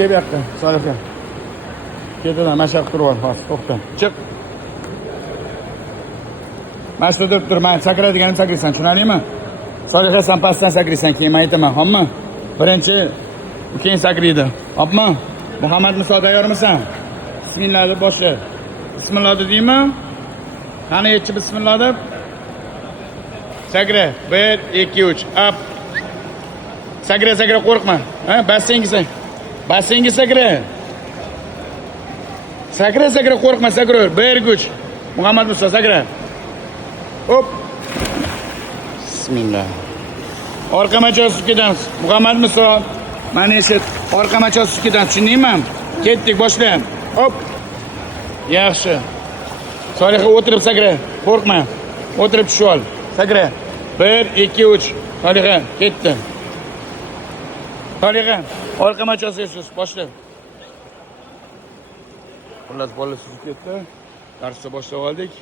kel bu yoqqa, Solixa. Ketidan mashaq turib ol, hozir to'xta. Chiq. Mana shu turib tur, men sakraydiganim sakraysan, tushunarlimi? Solixa sen pastdan sakraysan, keyin men aytaman, xo'pmi? Birinchi keyin sakraydi. Hopmi? Muhammad Muso tayyormisan? Bismillah deb boshla. Bismillah dedingmi? Qani aytchi bismillah deb. Sakra. 1 2 3 up. Sakra, qo'rqma. Ha, bassengisan. Bassenga sakra. Sakra, qo'rqma, sakra. 1 3. Muhammad Muso sakra. Hop. Bismillah. Orqa machoz ketamiz. Muhammad Muso, mana eshit. Orqa machoz ketamiz, tushundingmi? Ketdik, boshlaymiz. Hop. Yaxshi. Solixa o'tirib sakra. Qo'rqma. O'tirib tushib ol. Sakra. 1 2 3. Solixa ketdi. Solixa, orqa machosiz boshla. Xullas bola suzib ketdi. Darsni boshlab oldik.